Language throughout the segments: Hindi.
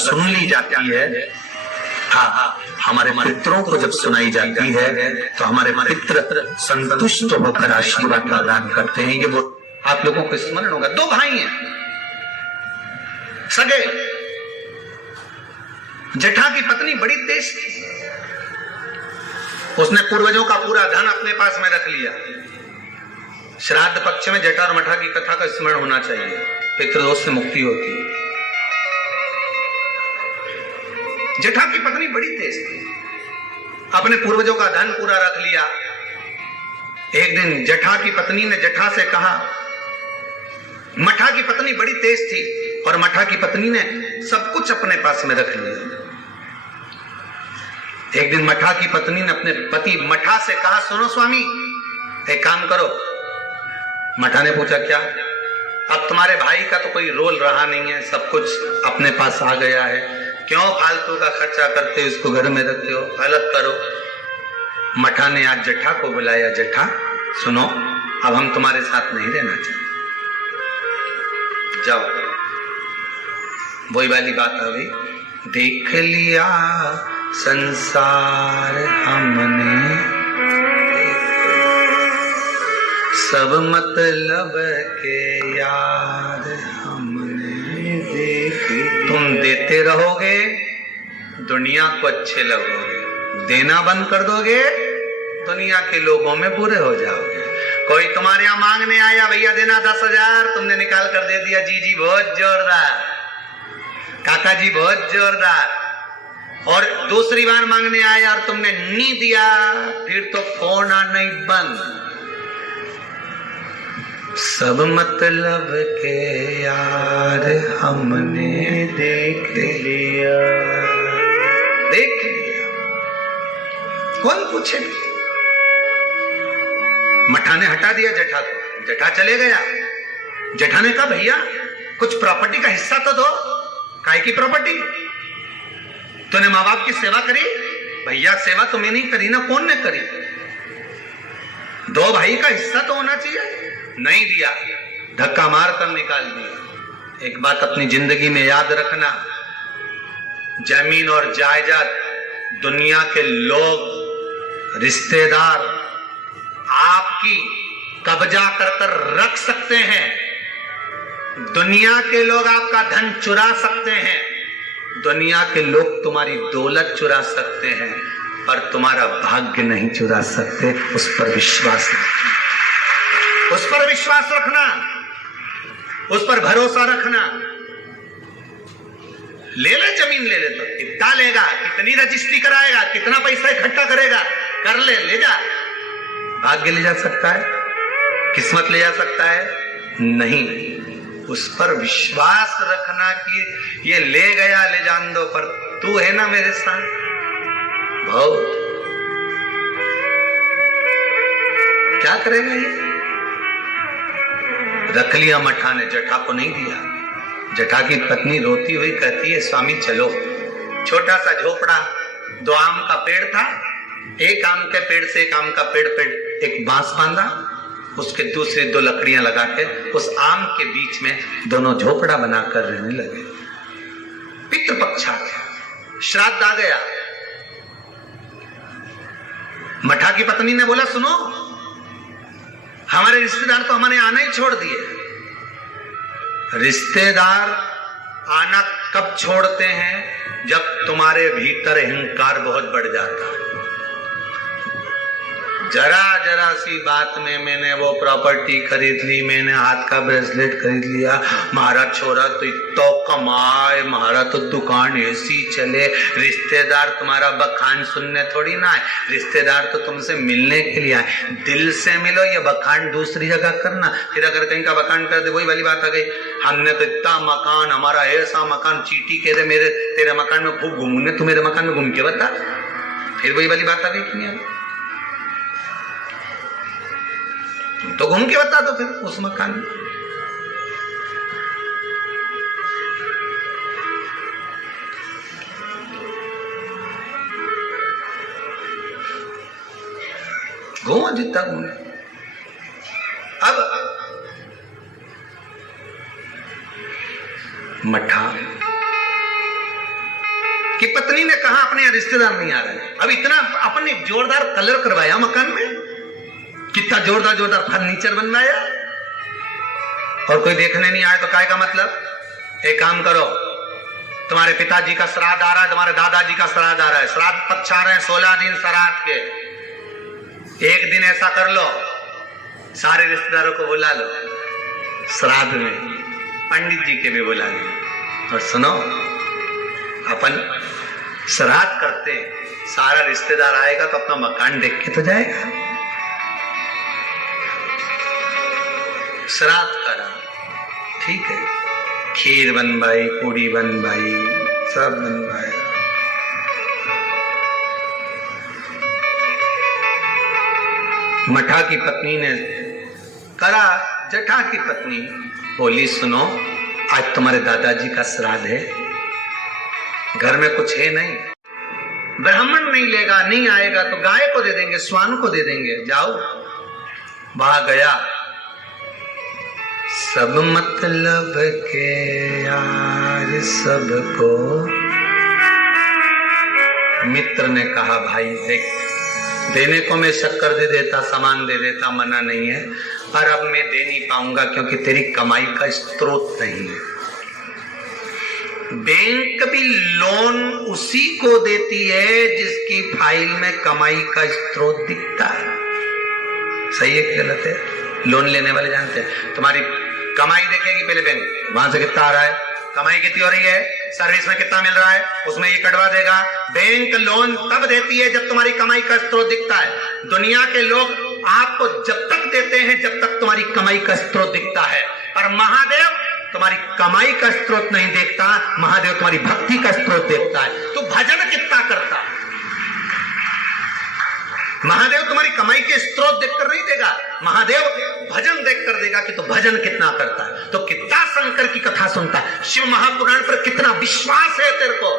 सुन ली जाती है, हाँ, हमारे पितरों को जब सुनाई जाती है तो हमारे पितर संतुष्ट होकर आशीर्वाद प्रदान करते हैं। ये वो आप लोगों को स्मरण होगा। दो भाई हैं सगे, जेठा की पत्नी बड़ी तेज थी, उसने पूर्वजों का पूरा धन अपने पास में रख लिया। श्राद्ध पक्ष में जेठा और मठा की कथा का स्मरण होना चाहिए, पितृदोष से मुक्ति होती है। जेठा की पत्नी बड़ी तेज थी, अपने पूर्वजों का धन पूरा रख लिया। एक दिन जेठा की पत्नी ने जेठा से कहा, मठा की पत्नी बड़ी तेज थी और मठा की पत्नी ने सब कुछ अपने पास में रख लिया। एक दिन मठा की पत्नी ने अपने पति मठा से कहा, सुनो स्वामी, एक काम करो। मठा ने पूछा, क्या? अब तुम्हारे भाई का तो कोई रोल रहा नहीं है, सब कुछ अपने पास आ गया है, क्यों फालतू का खर्चा करते हो, इसको घर में रखते हो, अलग करो। मठा ने आज जेठा को बुलाया, जेठा सुनो, अब हम तुम्हारे साथ नहीं रहना चाहते, जाओ। वही वाली बात आ गई, देख लिया संसार हमने, सब मतलब के यार हमने देख। तुम देते रहोगे, दुनिया को अच्छे लगोगे, देना बंद कर दोगे, दुनिया के लोगों में बुरे हो जाओगे। कोई तुम्हारे यहां मांगने आया, भैया देना 10,000, तुमने निकाल कर दे दिया, जी बहुत जोरदार, काका जी बहुत जोरदार। और दूसरी बार मांगने आया और तुमने नहीं दिया, फिर तो फोन आना ही बंद। सब मतलब के यार हमने देख लिया, देख लिया, कौन पूछे। मठा ने हटा दिया जेठा को, जेठा चले गया। जेठा ने कहा, भैया कुछ प्रॉपर्टी का हिस्सा तो दो। काय की प्रॉपर्टी? तूने माँ बाप की सेवा करी? भैया सेवा तुम्हें नहीं करी ना, कौन ने करी? दो भाई का हिस्सा तो होना चाहिए। नहीं दिया, धक्का मार कर निकाल दिया। एक बात अपनी जिंदगी में याद रखना, जमीन और जायदाद दुनिया के लोग, रिश्तेदार आपकी कब्जा कर कर रख सकते हैं, दुनिया के लोग आपका धन चुरा सकते हैं, दुनिया के लोग तुम्हारी दौलत चुरा सकते हैं, पर तुम्हारा भाग्य नहीं चुरा सकते। उस पर विश्वास रखना, उस पर विश्वास रखना, उस पर भरोसा रखना। ले ले जमीन, ले ले, तो कितना लेगा, कितनी रजिस्ट्री कराएगा, कितना पैसा इकट्ठा करेगा, कर ले, ले जा। भाग्य ले जा सकता है, किस्मत ले जा सकता है? नहीं। उस पर विश्वास रखना कि ये ले गया, ले जान दो, पर तू है ना मेरे साथ। बहुत क्या करेगा ये? रख लिया मठा ने, जेठा को नहीं दिया। जेठा की पत्नी रोती हुई कहती है, स्वामी चलो। छोटा सा झोपड़ा, 2 आम का पेड़ था, एक आम के पेड़ से एक आम का पेड़ पे एक बांस बांधा, उसके दूसरे 2 लकड़ियां लगा के उस आम के बीच में दोनों झोपड़ा बनाकर रहने लगे। पितृपक्ष आ गया, श्राद्ध आ गया। मठा की पत्नी ने बोला, सुनो, हमारे रिश्तेदार तो हमारे आना ही छोड़ दिए। रिश्तेदार आना कब छोड़ते हैं? जब तुम्हारे भीतर अहंकार बहुत बढ़ जाता है। जरा जरा सी बात में मैंने वो प्रॉपर्टी खरीद ली, मैंने हाथ का ब्रेसलेट खरीद लिया, महारा छोरा तो इतना कमाए, महारा तो दुकान ऐसी चले। रिश्तेदार तुम्हारा बखान सुनने थोड़ी ना आए, रिश्तेदार तो तुमसे मिलने के लिए आए। दिल से मिलो, ये बखान दूसरी जगह करना। फिर अगर कहीं का बखान कर दे, वही वाली बात आ गई, हमने तो इतना मकान, हमारा ऐसा मकान, चीटी कह दे मेरे तेरे मकान में खूब घूमने, तू मेरे मकान में घूम के बता। फिर वही वाली बात आ गई कि नहीं? तो घूम के बता दो फिर उस मकान में। घूमो जितना घूमो। अब मठा कि पत्नी ने कहा अपने यहाँ रिश्तेदार नहीं आ रहे। अब इतना अपने जोरदार कलर करवाया मकान में, कितना जोरदार जोरदार फर्नीचर बनवाया, और कोई देखने नहीं आए तो काय का मतलब? एक काम करो, तुम्हारे पिताजी का श्राद्ध आ रहा है, तुम्हारे दादाजी का श्राद्ध आ रहा है, श्राद्ध पक्ष आ रहे हैं 16 दिन श्राद्ध के। एक दिन ऐसा कर लो, सारे रिश्तेदारों को बुला लो श्राद्ध में, पंडित जी के भी बुला लो, और सुनो अपन श्राद्ध करते हैं, सारा रिश्तेदार आएगा तो अपना मकान देख के तो जाएगा। श्राद्ध करा, ठीक है, खीर बनवाई, पूड़ी बनवाई, सब बनवाया। मठा की पत्नी ने करा, जठा की पत्नी बोली सुनो आज तुम्हारे दादाजी का श्राद्ध है, घर में कुछ है नहीं, ब्राह्मण नहीं लेगा, नहीं आएगा तो गाय को दे देंगे, स्वान को दे देंगे, जाओ। वहां गया, सब मतलब के यार सबको। मित्र ने कहा भाई देख, देने को मैं शक्कर दे देता, सामान दे देता, मना नहीं है, पर अब मैं दे नहीं पाऊंगा क्योंकि तेरी कमाई का स्रोत नहीं है। बैंक भी लोन उसी को देती है जिसकी फाइल में कमाई का स्रोत दिखता है। सही है कि गलत है? लोन लेने वाले जानते हैं, तुम्हारी कमाई देखेगी पहले बैंक, वहां से कितना आ रहा है, कमाई कितनी हो रही है, सर्विस में कितना मिल रहा है, उसमें ये कटवा देगा। बैंक लोन तब देती है जब तुम्हारी कमाई का स्रोत दिखता है। दुनिया के लोग आपको जब तक देते हैं जब तक तुम्हारी कमाई का स्रोत दिखता है, और महादेव तुम्हारी कमाई का स्रोत नहीं देखता, महादेव तुम्हारी भक्ति का स्रोत देखता है। तो भजन कितना करता है, महादेव तुम्हारी कमाई के स्रोत देखकर नहीं देगा, महादेव भजन देखकर देगा कि तो भजन कितना करता है, तो कितना शंकर की कथा सुनता है, शिव महापुराण पर कितना विश्वास है तेरे को,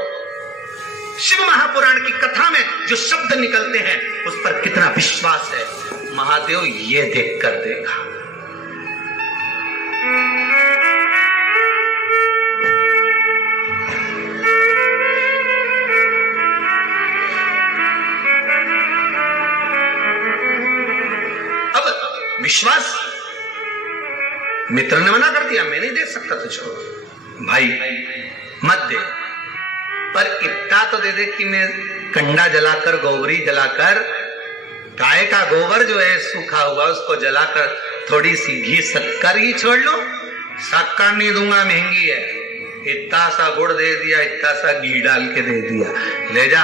शिव महापुराण की कथा में जो शब्द निकलते हैं उस पर कितना विश्वास है, महादेव ये देखकर देगा। विश्वास, मित्र ने मना कर दिया, मैं नहीं दे सकता तुझको, भाई मत दे, पर इतना तो दे दे कि मैं कंडा जलाकर, गोबरी जलाकर, गाय का गोबर जो है सूखा हुआ उसको जलाकर थोड़ी सी घी शक्कर ही छोड़ लो। शक्कर नहीं दूंगा, महंगी है, इतना सा गुड़ दे दिया, इतना सा घी डाल के दे दिया, ले जा।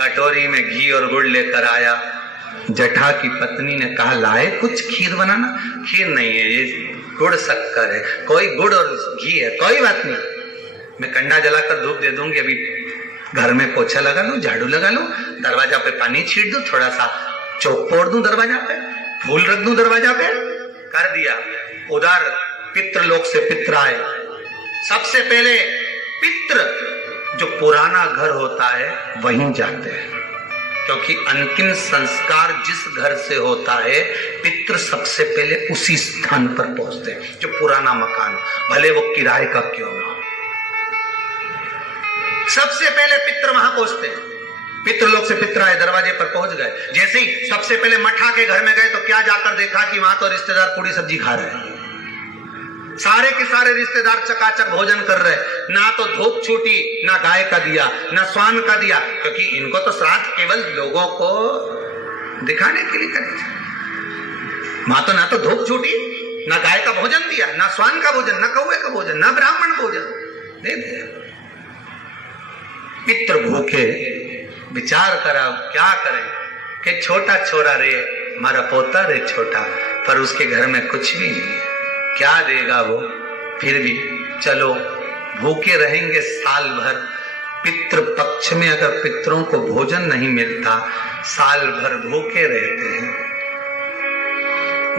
कटोरी में घी और गुड़ लेकर आया, जठा की पत्नी ने कहा लाए कुछ खीर बनाना, खीर नहीं है, ये गुड़ शक्कर है, कोई गुड़ और घी है, कोई बात नहीं, मैं कंडा जलाकर धूप दे दूंगी, अभी घर में पोछा लगा लूं, झाड़ू लगा लूं, दरवाजा पे पानी छीट दूं, थोड़ा सा चौक पोड़ दूं दरवाजा पे, फूल रख दूं दरवाजा पे, कर दिया। उधर पितृलोक से पित्र आए, सबसे पहले पित्र जो पुराना घर होता है वहीं जाते हैं, क्योंकि अंतिम संस्कार जिस घर से होता है पितृ सबसे पहले उसी स्थान पर पहुंचते हैं, जो पुराना मकान, भले वो किराए का क्यों ना हो, सबसे पहले पितृ वहां पहुंचते हैं। पितृलोक से पित्र आए, दरवाजे पर पहुंच गए, जैसे ही सबसे पहले मठा के घर में गए तो क्या जाकर देखा कि वहां तो रिश्तेदार पूरी सब्जी खा रहे हैं, सारे के सारे रिश्तेदार चकाचक भोजन कर रहे, ना तो धूप छूटी, ना गाय का दिया, ना स्वान का दिया, क्योंकि इनको तो श्राद्ध केवल लोगों को दिखाने के लिए करे थे। वहां तो ना तो धूप छूटी, ना गाय का भोजन दिया, ना स्वान का भोजन, ना कौवे का भोजन, ना ब्राह्मण भोजन दे दिया। पितृ भूखे, विचार करा क्या करें कि छोटा छोरा रे, हमारा पोता रे छोटा, पर उसके घर में कुछ भी नहीं, क्या देगा वो, फिर भी चलो भूखे रहेंगे साल भर। पितृ पक्ष में अगर पितरों को भोजन नहीं मिलता, साल भर भूखे रहते हैं।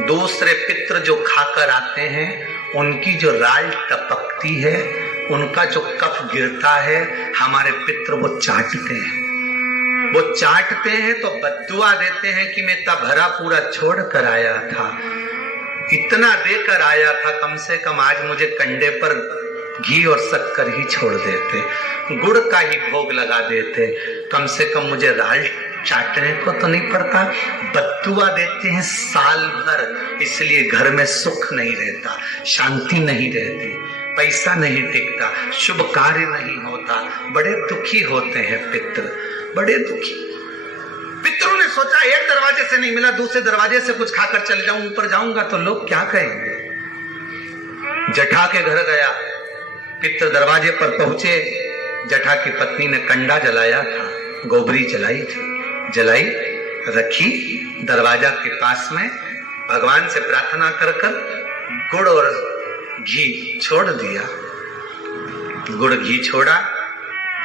दूसरे पितृ जो खाकर आते हैं उनकी जो राल टपकती है, उनका जो कफ गिरता है, हमारे पितृ वो चाटते हैं, वो चाटते हैं तो बद्दुआ देते हैं कि मैं तब भरा पूरा छोड़ कर आया था, इतना देकर आया था, कम से कम आज मुझे कंडे पर घी और शक्कर ही छोड़ देते, गुड़ का ही भोग लगा देते। कम से कम मुझे राल चाटने को तो नहीं पड़ता। बद्दुआ देते हैं साल भर, इसलिए घर में सुख नहीं रहता, शांति नहीं रहती, पैसा नहीं टिकता, शुभ कार्य नहीं होता। बड़े दुखी होते हैं पितृ, बड़े दुखी। पितरों ने सोचा एक दरवाजे से नहीं मिला, दूसरे दरवाजे से कुछ खाकर चले जाऊं, ऊपर जाऊंगा तो लोग क्या कहेंगे। जठा के घर गया, पितृ दरवाजे पर पहुंचे। जठा की पत्नी ने कंडा जलाया था, गोबरी जलाई थी, जलाई रखी दरवाजा के पास में। भगवान से प्रार्थना कर कर गुड़ और घी छोड़ दिया, गुड़ घी छोड़ा,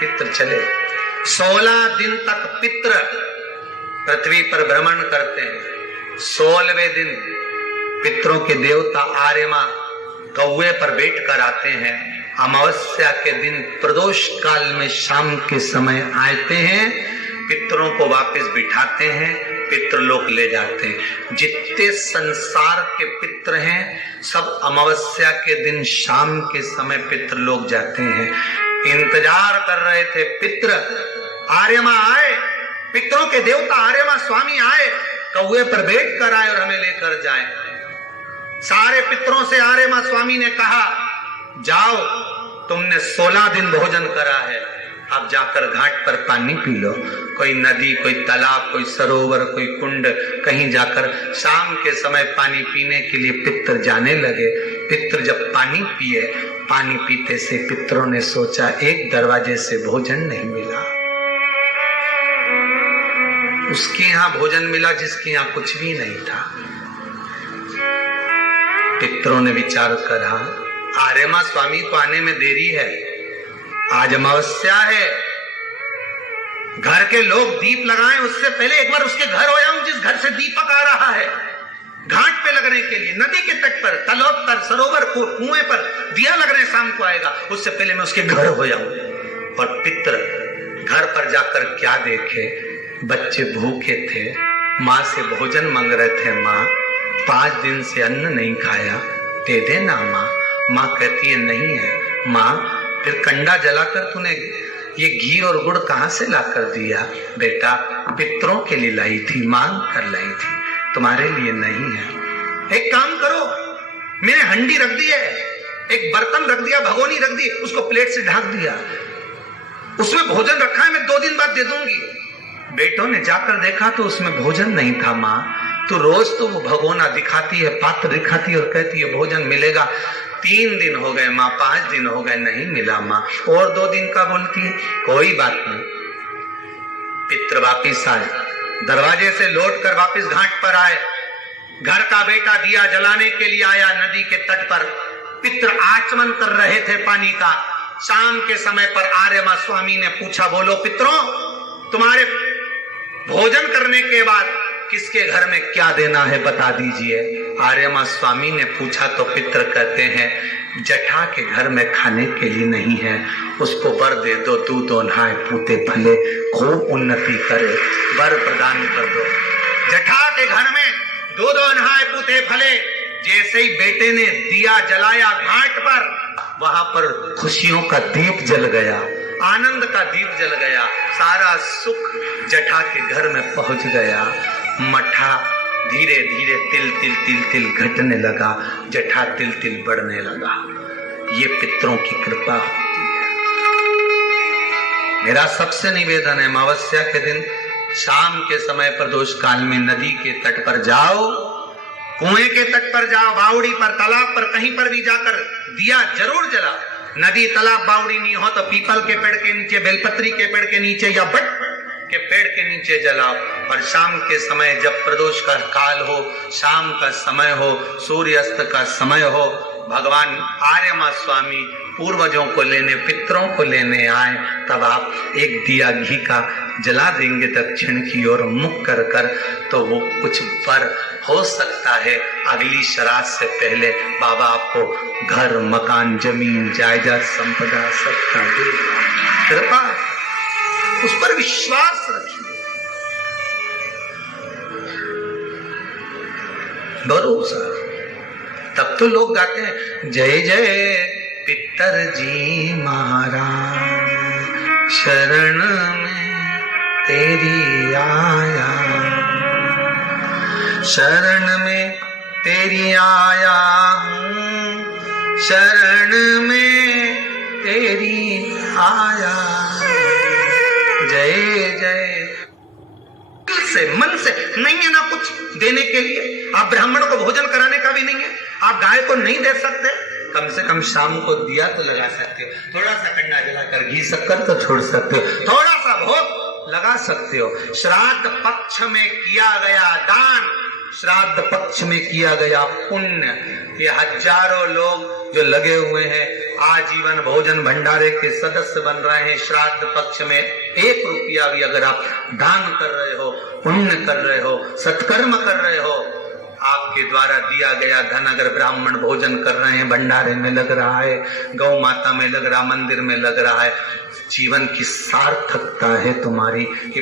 पितृ चले। 16 दिन तक पितृ पृथ्वी पर भ्रमण करते हैं। 16वें दिन पितरों के देवता आर्यमा कौवे पर बैठ कर आते हैं। अमावस्या के दिन प्रदोष काल में शाम के समय आते हैं, पितरों को वापस बिठाते हैं, पितृलोक ले जाते हैं। जितने संसार के पितृ हैं सब अमावस्या के दिन शाम के समय पितृलोक जाते हैं। इंतजार कर रहे थे पितृ, आर्यमा आए, पितरों के देवता आर्यमा स्वामी आए, कौवे पर बैठ कर आए और हमें लेकर जाए। सारे पितरों से आर्यमा स्वामी ने कहा, जाओ तुमने 16 दिन भोजन करा है, अब जाकर घाट पर पानी पी लो। कोई नदी, कोई तालाब, कोई सरोवर, कोई कुंड, कहीं जाकर शाम के समय पानी पीने के लिए पितृ जाने लगे। पितृ जब पानी पिए, पानी पीते से पितरों ने सोचा एक दरवाजे से भोजन नहीं मिला, उसके यहां भोजन मिला जिसके यहां कुछ भी नहीं था। पितरों ने विचार करा, आर्यमा स्वामी को आने में देरी है, आज अमावस्या है, घर के लोग दीप लगाएं उससे पहले एक बार उसके घर हो आऊं जिस घर से दीपक आ रहा है। घाट पे लगने के लिए, नदी के तट पर, तालाब पर, सरोवर को, कुएं पर दिया लगने शाम को आएगा, उससे पहले मैं उसके घर हो आऊं। और पितृ घर पर जाकर क्या देखे, बच्चे भूखे थे, माँ से भोजन मांग रहे थे, माँ 5 दिन से अन्न नहीं खाया, दे दे ना माँ। माँ कहती है नहीं है। माँ फिर कंडा जलाकर तूने ये घी और गुड़ कहां से लाकर दिया? बेटा पितरों के लिए लाई थी, मांग कर लाई थी, तुम्हारे लिए नहीं है। एक काम करो, मैंने हंडी रख दी है, एक बर्तन रख दिया, भगोनी रख दी, उसको प्लेट से ढक दिया, उसमें भोजन रखा है, मैं 2 दिन बाद दे दूंगी। बेटों ने जाकर देखा तो उसमें भोजन नहीं था। माँ तो रोज तो वो भगोना दिखाती है, पात्र दिखाती है और कहती है भोजन मिलेगा। 3 दिन हो गए माँ, 5 दिन हो गए, नहीं मिला माँ, और 2 दिन का बोलती है। कोई बात नहीं। पितृ वापिस आए, दरवाजे से लौट कर वापिस घाट पर आए। घर का बेटा दिया जलाने के लिए आया नदी के तट पर। पितृ आचमन कर रहे थे पानी का। शाम के समय पर आर्यमा स्वामी ने पूछा, बोलो पितरों, तुम्हारे भोजन करने के बाद किसके घर में क्या देना है बता दीजिए। आर्यमा स्वामी ने पूछा तो पितृ कहते हैं, जठा के घर में खाने के लिए नहीं है, उसको वर दे दो, दूध नहाए पूते फले, खूब उन्नति करे, वर प्रदान कर दो। जठा के घर में दूध नहाए पूते फले। जैसे ही बेटे ने दिया जलाया घाट पर, वहां पर खुशियों का दीप जल गया, आनंद का दीप जल गया, सारा सुख जठा के घर में पहुंच गया। मठा धीरे धीरे तिल तिल तिल तिल घटने लगा, जठा तिल तिल बढ़ने लगा। ये पितरों की कृपा होती है। मेरा सबसे निवेदन है, अमावस्या के दिन शाम के समय प्रदोष काल में नदी के तट पर जाओ, कुएं के तट पर जाओ, बावड़ी पर, तालाब पर, कहीं पर भी जाकर दिया जरूर जला। नदी तालाब बावड़ी नहीं हो तो पीपल के पेड़ के नीचे, बेलपत्री के पेड़ के नीचे या बट के पेड़ के नीचे जलाओ। और शाम के समय जब प्रदोष का काल हो, शाम का समय हो, सूर्यास्त का समय हो, भगवान आर्यमा स्वामी पूर्वजों को लेने, पितरों को लेने आए, तब आप एक दिया घी का जला देंगे दक्षिण की ओर मुख कर कर, तो वो कुछ वर हो सकता है। अगली श्राद्ध से पहले बाबा आपको घर, मकान, जमीन, जायदाद, संपदा सबका देगा। कृपा, उस पर विश्वास रखिए, भरोसा। तब तो लोग गाते हैं, जय जय पितरजी महाराज शरण में तेरी आया, शरण में तेरी आया हूँ, शरण में तेरी आया। जय जय। से मन से नहीं है ना कुछ देने के लिए, आप ब्राह्मण को भोजन कराने का भी नहीं है, आप गाय को नहीं दे सकते, कम से कम शाम को दिया तो लगा सकते हो, थोड़ा सा कंडा जलाकर घी शक्कर तो छोड़ सकते हो, थोड़ा सा भोग लगा सकते हो। श्राद्ध पक्ष में किया गया दान, श्राद्ध पक्ष में किया गया पुण्य, ये हजारों लोग जो लगे हुए हैं आजीवन भोजन भंडारे के सदस्य बन रहे हैं। श्राद्ध पक्ष में 1 रुपया भी अगर आप दान कर रहे हो, पुण्य कर रहे हो, सत्कर्म कर रहे हो, आपके द्वारा दिया गया धन अगर ब्राह्मण भोजन कर रहे हैं, भंडारे में लग रहा है, गौ माता में लग रहा, मंदिर में लग रहा है, जीवन की सार्थकता है तुम्हारी कि